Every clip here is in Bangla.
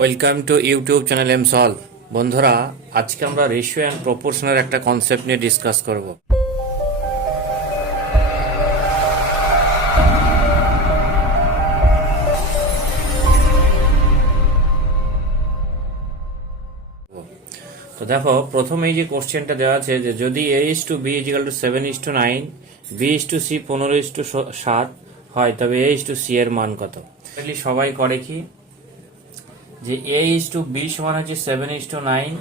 Welcome to YouTube channel M solve বন্ধুরা, আজকে আমরা রেশিও অ্যান্ড প্রপোর্শনের একটা কনসেপ্ট নিয়ে ডিসকাস করব। তো দেখো, প্রথমে এই যে কোশ্চেনটা দেওয়া আছে যে যদি A is to B equal to seven is to nine B is to C পনেরো ইস টু সাত হয়, তবে এ ইস টু সি এর মান কত? সবাই করে কি? যে এ ইস টু বি সমান হচ্ছে সেভেন ইস টু নাইন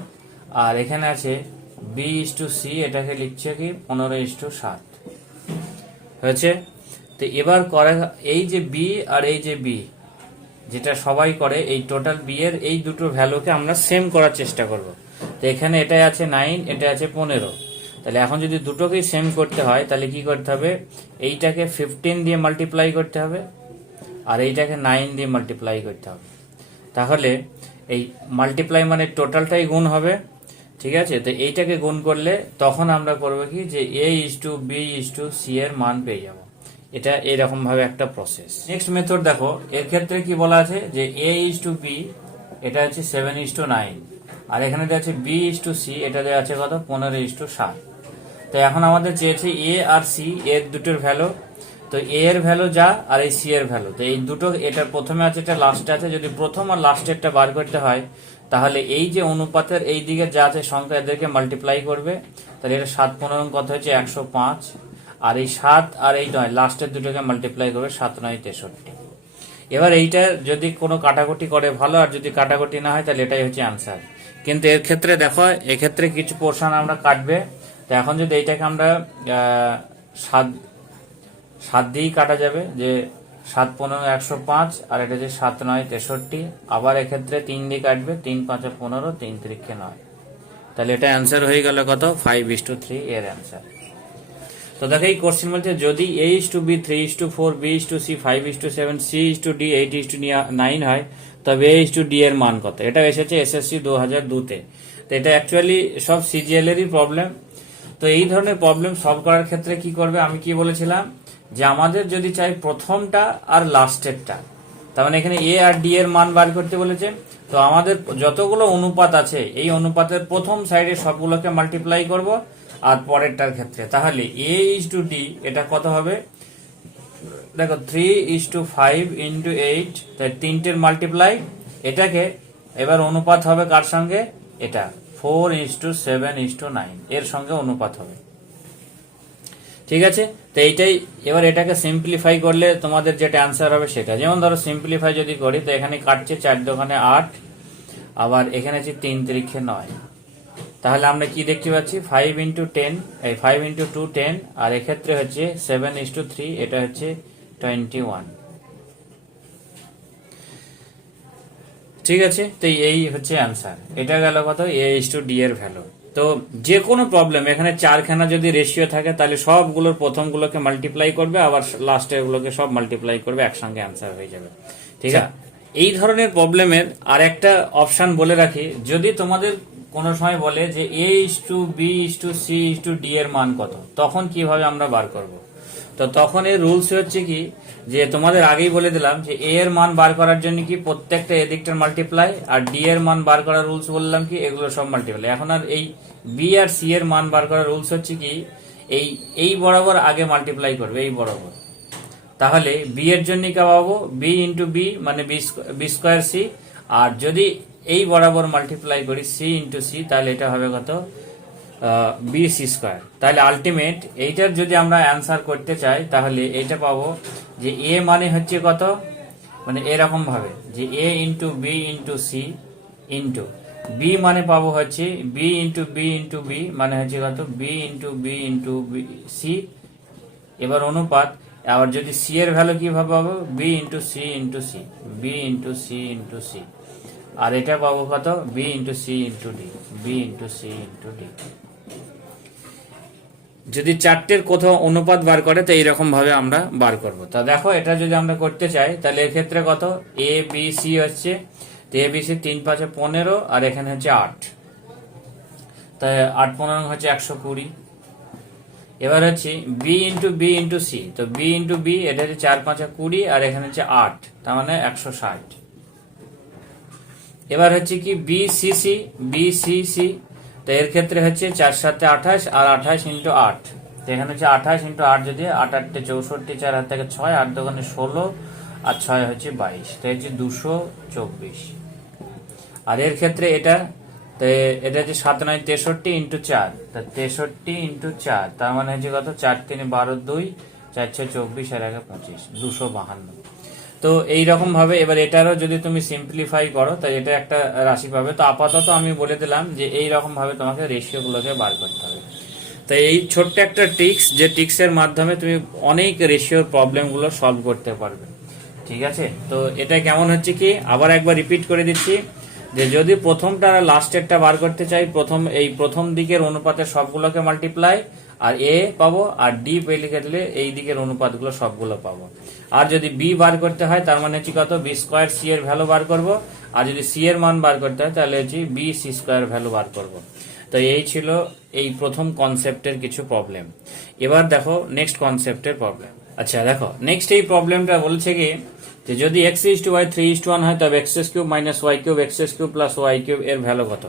আর এখানে আছে বি ইস টু সি এটাকে লিখছে কি পনেরো ইস টু সাত। হয়েছে? তো এবার করে, এই যে বি আর এই যে বি যেটা সবাই করে, এই টোটাল বি এর এই দুটো ভ্যালুকে আমরা সেম করার চেষ্টা করব। তো এখানে এটাই আছে নাইন এটা আছে পনেরো। তাহলে এখন যদি দুটোকেই সেম করতে হয়, তাহলে কি করতে হবে? এইটাকে ফিফটিন দিয়ে মাল্টিপ্লাই করতে হবে, আর এইটাকে নাইন দিয়ে মাল্টিপ্লাই করতে হবে। তাহলে এই মাল্টিপ্লাই মানে টোটালটাই গুণ হবে, ঠিক আছে? তো এইটাকে গুণ করলে তখন আমরা করব কি? যে A is to B is to C এর মান পেয়ে যাব। এটা এরকম ভাবে একটা প্রসেস নেক্সট মেথড দেখো, এর ক্ষেত্রে কি বলা আছে? যে এ ইস টু বি এটা হচ্ছে সেভেন ইস টু নাইন আর এখানে দেওয়া আছে বি ইস টু সি এটা দেওয়া আছে কত? পনেরো ইস টু সাত তো এখন আমাদের চেয়েছে এ আর সি এর দুটোর ভ্যালু তো এ এর ভ্যালু যা আর এই সি এর ভ্যালু তো এই দুটো এটা প্রথমে আছে, এটা লাস্টে আছে। যদি প্রথম আর লাস্টেরটা বার করতে হয়, তাহলে এই যে অনুপাতের এই দিকে যা আছে সংখ্যা এদেরকে মাল্টিপ্লাই করবে। তাহলে এটা সাত পনেরো কত হচ্ছে একশো পাঁচ। আর এই সাত আর এই নয় লাস্টের দুটোকে মাল্টিপ্লাই করবে সাত নয় তেষট্টি। এবার এইটা যদি কোনো কাটাকুটি করে ভালো, আর যদি কাটাকুটি না হয়, তাহলে এটাই হচ্ছে আনসার কিন্তু এর ক্ষেত্রে দেখো, এক্ষেত্রে কিছু পোর্শন আমরা কাটবে। তো এখন যদি এইটাকে আমরা সাত সাত দিয়েই কাটা যাবে, যে সাত পনেরো একশো পাঁচ, আর এটা যে সাত নয় তেষট্টি, আবার এক্ষেত্রে তিন দিয়ে কাটবে, তিন পাঁচে পনেরো, তিন তিরিখে নয়। তাহলে এটা অ্যান্সার হয়ে গেল কত? ফাইভ ইস টু থ্রি এর অ্যান্সার তো দেখো এই কোশ্চেন বলছে, যদি A is to B three is to four B is to C five is to seven C is to D eight is to nine হয়, তবে এ ইস টু ডি এর মান কত? এটা এসেছে এসএসসি দু হাজার দুতে। তো এটা অ্যাকচুয়ালি সব সিজিএল এরই প্রবলেম তো এই ধরনের প্রবলেম সলভ করার ক্ষেত্রে কি করবে? আমি কি বলেছিলাম? যে আমাদের যদি চাই প্রথমটা আর লাস্টেরটা তার মানে এখানে এ আর ডি এর মান বার করতে বলেছে। তো আমাদের যতগুলো অনুপাত আছে, এই অনুপাতের প্রথম সাইডে সবগুলোকে মাল্টিপ্লাই করব আর পরেরটার ক্ষেত্রে। তাহলে এ ইস টু ডি এটা কত হবে? দেখো three is to five into eight তাই তিনটের মাল্টিপ্লাই এটাকে এবার অনুপাত হবে কার সঙ্গে? এটা। Four is to seven is to nine এর সঙ্গে অনুপাত হবে। ঠিক আছে? তো এইটাই, এবার এটাকে সিম্পলিফাই করলে তোমাদের যেটা অ্যান্সার হবে সেটা। যেমন ধরো সিম্পলিফাই যদি করি, তো এখানে কাটছে চার দোকানে আট, আবার এখানে আছে তিন তিরিখে নয়। তাহলে আমরা কি দেখতে পাচ্ছি? ফাইভ ইন্টু টেন এই ফাইভ ইন্টু টু টেন আর এক্ষেত্রে হচ্ছে সেভেন ইস টু থ্রি এটা হচ্ছে টোয়েন্টি ওয়ান ঠিক আছে? তো এই হচ্ছে অ্যান্সার এটা গেল কত? এ ইস টু ডি এর ভ্যালু তো যে কোনো প্রবলেম এখানে চারখানা যদি রেশিও থাকে, তাহলে সবগুলোর প্রথমগুলোকে মাল্টিপ্লাই করবে, আবার লাস্টের গুলোকে সব মাল্টিপ্লাই করবে, একসঙ্গে অ্যান্সার হয়ে যাবে। ঠিক আছে? এই ধরনের প্রবলেমের আর একটা অপশান বলে রাখি, যদি তোমাদের কোনো সময় বলে যে A is to B is to C is to D এর মান কত, তখন কীভাবে আমরা বার করব? তো তখন এর রুলস হচ্ছে কি, যে তোমাদের আগেই বলে দিলাম যে এ এর মান বার করার জন্য কি প্রত্যেকটা এদিকটার মাল্টিপ্লাই আর ডি এর মান বার করার রুলস বললাম কি, এগুলো সব মাল্টিপ্লাই এখন আর এই বি আর সি এর মান বার করার রুলস হচ্ছে কি, এই এই বরাবর আগে মাল্টিপ্লাই করবে, এই বরাবর। তাহলে বি এর জন্য কে পাবো? বি ইন্টু বি মানে বি স্কোয়ার সি আর যদি এই বরাবর মাল্টিপ্লাই করি সি ইন্টু সি তাহলে এটা হবে কত? বি সি স্কোয়ার তাহলে আলটিমেট এইটার যদি আমরা অ্যান্সার করতে চাই, তাহলে এইটা পাবো যে এ মানে হচ্ছে কত? মানে এরকম ভাবে, যে A into B into C into B মানে পাবো হচ্ছে B into B into B মানে হচ্ছে কত? B into B into B C এবার অনুপাত, আবার যদি সি এর ভ্যালু কীভাবে পাবো? B into C into C B into C into C আর এটা পাবো কত? B into C into D B into C into D যদি চারটের কোথাও অনুপাত বার করে, তো এইরকম ভাবে আমরা বার করব। তা দেখো, এটা যদি আমরা করতে চাই, তাহলে এক্ষেত্রে কত? এ বি সি হচ্ছে, তো এ বি সি তিন পাঁচে পনেরো, আর এখানে হচ্ছে আট। তাই আট পনেরো হচ্ছে একশো কুড়ি। এবার হচ্ছে B into B into C তো বি ইন্টু বি এটা হচ্ছে চার পাঁচে কুড়ি, আর এখানে হচ্ছে আট, তার মানে একশো ষাট। এবার হচ্ছে কি? B C C B C BCC তো এর ক্ষেত্রে হচ্ছে চার সাতে আঠাশ আর আঠাশ ইন্টু আট। তো এখানে হচ্ছে আঠাশ ইন্টু আট যদি আট আটটে চৌষট্টি, চার হাত থেকে ছয়, আট দোকানে ষোলো আর ছয় হচ্ছে বাইশ। তো হচ্ছে দুশো চব্বিশ। আর এর ক্ষেত্রে এটা, তো এটা হচ্ছে সাত নয় তেষট্টি ইন্টু চার। তা তেষট্টি ইন্টু চার, তার মানে হচ্ছে কত? চার তিনে বারো দুই, চার ছয় চব্বিশ, আর একে পঁচিশ। দুশো বাহান্ন। তো এই ভাবে এবার এটারও যদি তুমি সিম্পলিফাই করো তাই এটা একটা রাশি পাবে। তো আপাতত আমি বলে দিলাম যে এই ভাবে তোমাকে রেশিও গুলোকে বার করতে হবে। তাই এই ছোট্ট একটা টিক্স যে টিক্সের মাধ্যমে তুমি অনেক রেশিওর প্রবলেমগুলো সলভ করতে পারবে। ঠিক আছে? তো এটা কেমন হচ্ছে কি? আবার একবার রিপিট করে দিচ্ছি, যে যদি প্রথমটা লাস্টেরটা বার করতে চাই, প্রথম, এই প্রথম দিকের অনুপাতের সবগুলোকে মাল্টিপ্লাই আর এ পাবো, আর ডি পে লিখে দিলে এই দিকের অনুপাতগুলো সবগুলো পাবো। আর যদি বি বার করতে হয়, তার মানে হচ্ছে কত? বি স্কোয়ার সি এর ভ্যালু বার করব। আর যদি সি এর মান বার করতে হয়, তাহলে হচ্ছে বি সি স্কোয়ার ভ্যালু বার করব। তো এই ছিল এই প্রথম কনসেপ্টের কিছু প্রবলেম এবার দেখো নেক্সট কনসেপ্টের প্রবলেম আচ্ছা দেখো নেক্সট এই প্রবলেমটা বলছে কি? যে যদি x is two y three is two one হয়, তবে x's cube minus y cube x's cube plus y cube এর ভ্যালু কত?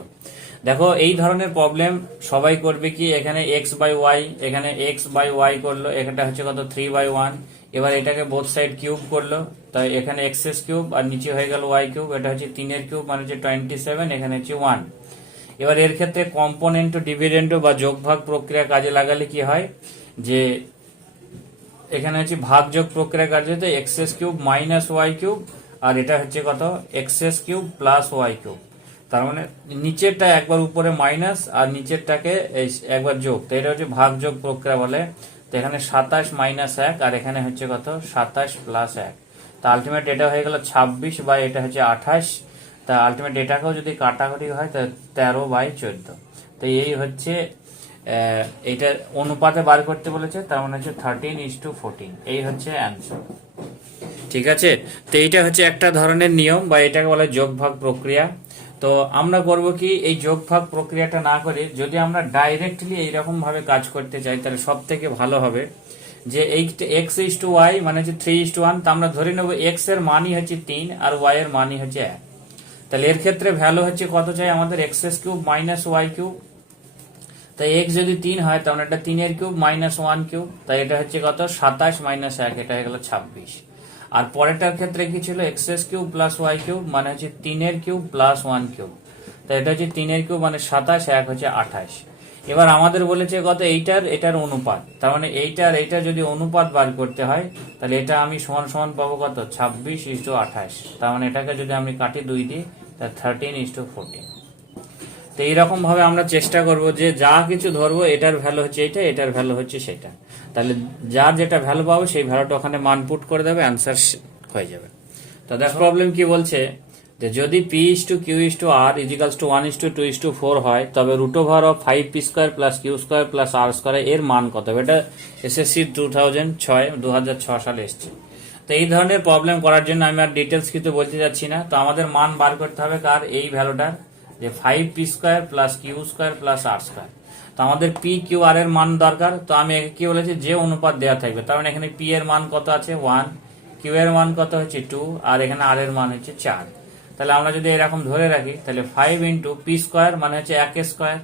দেখো, এই ধরনের প্রবলেম সবাই করবে কি? এখানে এক্স বাই ওয়াই এখানে এক্স বাই ওয়াই করল, এখানটা হচ্ছে কত? থ্রি বাই ওয়ান এবার এটাকে বোথ সাইড কিউব করল। তাই এখানে এক্স এস কিউব আর নিচে হয়ে গেল ওয়াই কিউব এটা হচ্ছে তিনের কিউব মানে হচ্ছে টোয়েন্টি সেভেন এখানে হচ্ছে ওয়ান এবার এর ক্ষেত্রে কম্পোনেন্ট ডিভিডেন্ড বা যোগভাগ প্রক্রিয়া কাজে লাগালে কি হয়? যে এখানে হচ্ছে ভাগ যোগ প্রক্রিয়া কার্যতে x's cube minus y cube আর এটা হচ্ছে কত? X's cube plus y cube তার মানে নিচেরটা একবার উপরে মাইনাস আর নিচেরটাকে একবার যোগ। তো এটা হচ্ছে ভাগ যোগ প্রক্রিয়া বলে। তো এখানে সাতাশ মাইনাস এক আর এখানে হচ্ছে কত? সাতাশ প্লাস এক। তা আলটিমেট এটা হয়ে গেল ছাব্বিশ বাই এটা হচ্ছে আঠাশ। তা আলটিমেট এটাকেও যদি কাটাকাটি হয়, তা তেরো বাই চোদ্দ। তো এই হচ্ছে এইটা অনুপাতে বার করতে বলেছে, তার মানে হচ্ছে থার্টিন ইস টু ফোরটিন এই হচ্ছে অ্যান্সার ঠিক আছে? তো এইটা হচ্ছে একটা ধরনের নিয়ম বা এটাকে বলে যোগ ভাগ প্রক্রিয়া। তো আমরা করব কি, এই যোগ ভাগ প্রক্রিয়াটা না করে যদি আমরা ডাইরেক্টলি এইরকম ভাবে কাজ করতে চাই, তাহলে সব থেকে ভালো হবে যে এই এক্স ইস টু ওয়াই মানে হচ্ছে থ্রি ইস টু ওয়ান তা আমরা ধরে নেব এক্সের মানই হচ্ছে তিন আর ওয়াই এর মানই হচ্ছে এক। তাহলে এর ক্ষেত্রে ভ্যালু হচ্ছে কত চাই আমাদের? X's cube minus y cube. তাই এক্স যদি তিন হয় তাহলে এটা তিনের কিউব মাইনাস ওয়ান কিউব। তাই এটা হচ্ছে কত? সাতাশ মাইনাস এক, এটা হয়ে গেল ছাব্বিশ। আর পরেরটার ক্ষেত্রে কি ছিল? X's cube plus y cube মানে হচ্ছে তিনের কিউব প্লাস ওয়ান কিউব তাই এটা হচ্ছে তিনের কিউব মানে সাতাশ, এক হচ্ছে আঠাশ। এবার আমাদের বলেছে কত? এইটার, এটার অনুপাত। তার মানে এইটার এইটার যদি অনুপাত বার করতে হয়, তাহলে এটা আমি সমান সমান পাবো কত? ছাব্বিশ ইস টু আঠাশ। তার মানে এটাকে যদি আমি কাটি দুই দিই, তা থার্টিন ইস টু ফোরটিন তো এইরকম ভাবে আমরা চেষ্টা করব যে যা কিছু ধরবো, এটার ভ্যালু হচ্ছে এটা এটার ভ্যালু হচ্ছে সেটা। তাহলে যার যেটা ভ্যালু পাবো, সেই ভ্যালুটা ওখানে মান পুট করে দেবে অ্যান্সার হয়ে যাবে। তো দেখো প্রবলেম কি বলছে? যে যদি P is to Q is to R equals to one is to two is to four হয়, তবে root over of five P square plus Q square plus R square এর মান কত হবে? এটা এসএসসি টু থাউজেন্ড ছয় দু হাজার ছ সালে এসছে। তো এই ধরনের প্রবলেম করার জন্য আমি আর ডিটেলস কিছু বলতে যাচ্ছি না। তো আমাদের মান বার করতে হবে কার? এই ভ্যালুটার যে five P square plus Q square plus R square তো আমাদের পি কিউ আর এর মান দরকার। তো আমি কি বলেছি? যে অনুপাত দেওয়া থাকবে। তার মানে এখানে পি এর মান কত আছে? ওয়ান কিউ এর মান কত হচ্ছে? টু আর এখানে আর এর মান হচ্ছে চার। তাহলে আমরা যদি এরকম ধরে রাখি, তাহলে ফাইভ ইন্টু পি স্কোয়ার মানে হচ্ছে এক স্কোয়ার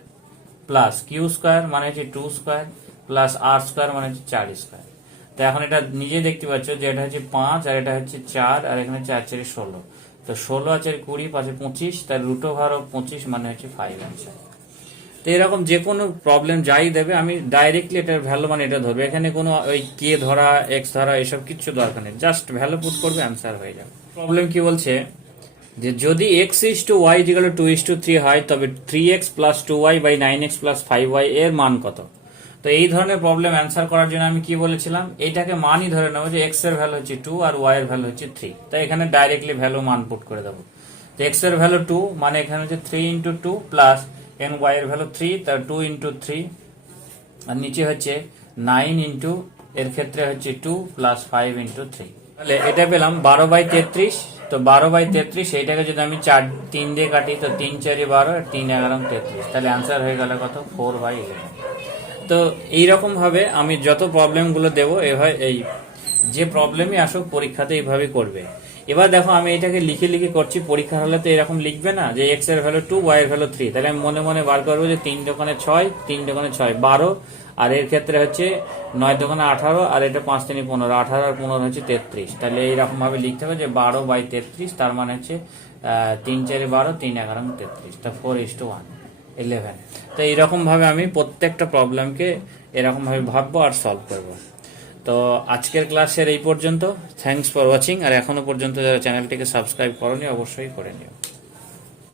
প্লাস কিউ স্কোয়ার মানে হচ্ছে two square plus R square মানে হচ্ছে চার স্কোয়ার তো এখন এটা নিজে দেখতে পাচ্ছ যে এটা হচ্ছে পাঁচ, আর এটা হচ্ছে চার, আর এখানে চার, চারি ষোলো। তো ষোলো আছে, কুড়ি, পাঁচে পঁচিশ তার রুট ওভার অফ পঁচিশ মানে হচ্ছে ফাইভ অ্যান্সার তো এরকম যে কোনো প্রবলেম যাই দেবে, আমি ডাইরেক্টলি এটার ভ্যালু মানে এটা ধরবে। এখানে কোনো ওই কে ধরা এক্স ধরা, এসব কিচ্ছু দরকার নেই। জাস্ট ভ্যালু পুট করবে অ্যান্সার হয়ে যাবে। প্রবলেম কি বলছে? যে যদি X is to Y equal to is to three হয়, তবে three X plus two Y by nine X plus five Y এর মান কত? তো এই ধরনের প্রবলেম অ্যান্সার করার জন্য আমি কি বলেছিলাম? এইটাকে মানই ধরে নেব যে এক্সের ভ্যালু হচ্ছে টু আর ওয়াই এর ভ্যালু হচ্ছে থ্রি তাই এখানে ডাইরেক্টলি ভ্যালু মান পুট করে দেবো। তো এক্সের ভ্যালু টু মানে এখানে হচ্ছে three into two plus and Y এর ভ্যালু থ্রি তার টু ইন্টু থ্রি আর নিচে হচ্ছে নাইন ইন্টু এর ক্ষেত্রে হচ্ছে two plus five into three তাহলে এটা পেলাম বারো বাই তেত্রিশ। তো বারো বাই তেত্রিশ, এইটাকে যদি আমি চার, তিন দিয়ে কাটি, তো তিন চারি বারো তিন এগারো তেত্রিশ। তাহলে অ্যান্সার হয়ে গেল কত? ফোর বাই ইলেভেন তো এইরকম ভাবে আমি যত প্রবলেমগুলো দেবো এভাবে এই। যে প্রবলেমই আসুক, পরীক্ষাতে এইভাবে করবে। এবার দেখো, আমি এটাকে লিখে লিখে করছি, পরীক্ষার হলে তো এরকম লিখবে না যে এক্সের ভ্যালু টু ওয়াই এর ভ্যালু থ্রি তাহলে আমি মনে মনে বার করব যে তিন দোকানে ছয়, তিন দোকানে ছয়, বারো। আর এর ক্ষেত্রে হচ্ছে নয় দোকানে আঠারো, আর এটা পাঁচ তিন পনেরো। আঠারো আর পনেরো হচ্ছে তেত্রিশ। তাহলে এইরকম ভাবে লিখতে হবে যে বারো বাই তেত্রিশ, তার মানে হচ্ছে তিন চারে বারো, তিন এগারো তেত্রিশ। তা four is to one eleven তো এইরকমভাবে আমি প্রত্যেকটা প্রবলেমকে এরকমভাবে ভাববো আর সলভ করব। তো আজকের ক্লাসের এই পর্যন্ত। থ্যাঙ্কস ফর ওয়াচিং আর এখনও পর্যন্ত যারা চ্যানেলটিকে সাবস্ক্রাইব করনি, অবশ্যই করে নিও।